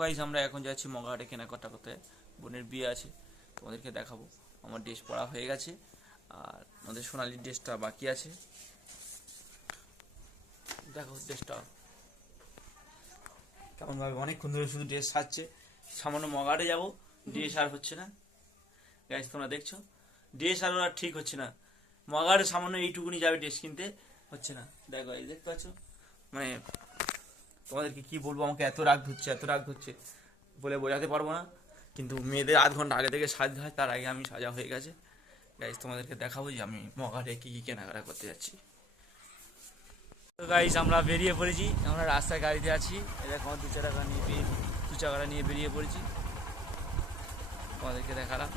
Guys আমরা এখন যাচ্ছি মগাহাটে কেনাকাটা করতে, বোনের বিয়ে আছে, তোমাদেরকে দেখাবো। আমার ড্রেস পরা হয়ে গেছে আর আমাদের সোনালির ড্রেসটা বাকি আছে। দেখো ড্রেসটা কেমন ভাবে অনেকক্ষণ ধরে শুধু ড্রেস সাজছে। সামান্য মগাহাটে যাবো, ড্রেস আর হচ্ছে না। গাইস তোমরা দেখছো ড্রেস আর ওরা ঠিক হচ্ছে না। মগাহাটে সামান্য এইটুকুনি যাবে ড্রেস কিনতে, হচ্ছে না। দেখো এই দেখতে পাচ্ছ, মানে তোমাদেরকে কি বলবো, আমাকে এত রাগ ধরছে বলে বোঝাতে পারবো না। কিন্তু মেয়েদের আধ ঘন্টা আগে থেকে সাজতে হয়, তার আগে আমি সাজা হয়ে গেছে। গাইস তোমাদেরকে দেখাবো যে আমি মগাহাটে কি কি কেনাকাটা করতে যাচ্ছি। তো গাইস আমরা বেরিয়ে পড়েছি, আমরা রাস্তায় গাড়িতে আছি। এরকম দু চাকাটা নিয়ে বেরিয়ে পড়েছি, তোমাদেরকে দেখালাম।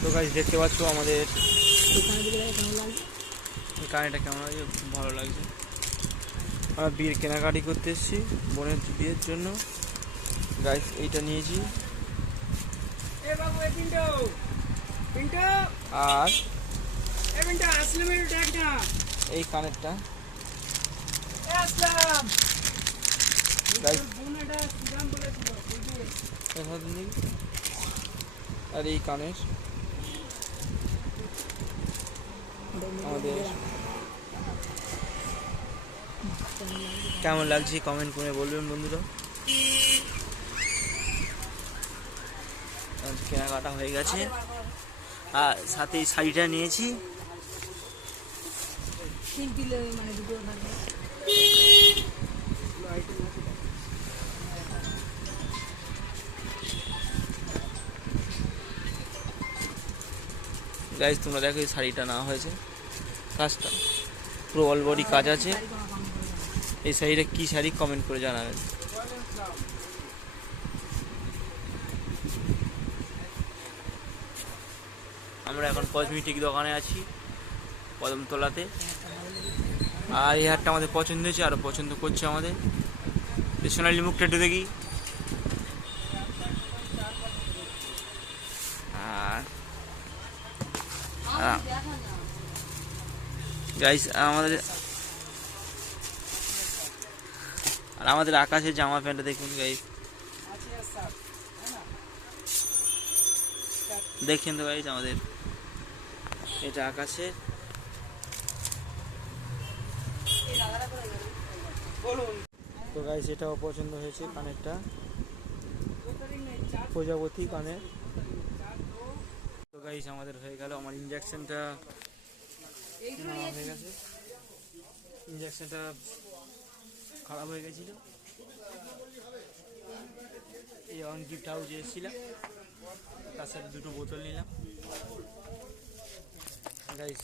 তো গাইস দেখতে পাচ্ছ আমাদের কানেরটা কেমন লাগছে, খুব ভালো লাগছে। আমরা বিয়ের কেনাকাটি করতে এসেছি বোনের বিয়ের জন্য। গাইস এইটা নিয়েছি আর এই কানেরটা, আর এই কানের আমাদের কেমন লাগছে কমেন্ট করে বলবেন বন্ধুরা। কেনাকাটা হয়ে গেছে আর সাথে এই শাড়িটা নিয়েছি। গাইস তোমরা দেখো এই শাড়িটা নেওয়া হয়েছে, কাজটা পুরো অল বডি কাজ আছে। এই শাড়িটা কি শাড়ি কমেন্ট করে জানাবেন। আমরা এখন কসমেটিক দোকানে আছি কদমতলাতে, আর এই হারটা আমাদের পছন্দ হয়েছে, আরও পছন্দ করছে আমাদের। সোনালি মুখটা একটু দেখি। আর গাইস আমাদের আকাশের জামা প্যান্টটা দেখুন গাইস, দেখছেন তো গাইস আমাদের এটা আকাশের। তো গাইস এটাও পছন্দ হয়েছে, কানেরটা প্রজাপতি কানের। তো গাইস আমাদের হয়ে গেল, আমার ইঞ্জেকশনটা হয়ে গেছে। ইঞ্জেকশনটা খারাপ হয়ে গেছিল, এই অন গিফট হাউসে এসেছিলাম, তার সাথে দুটো বোতল নিলাম গাইস।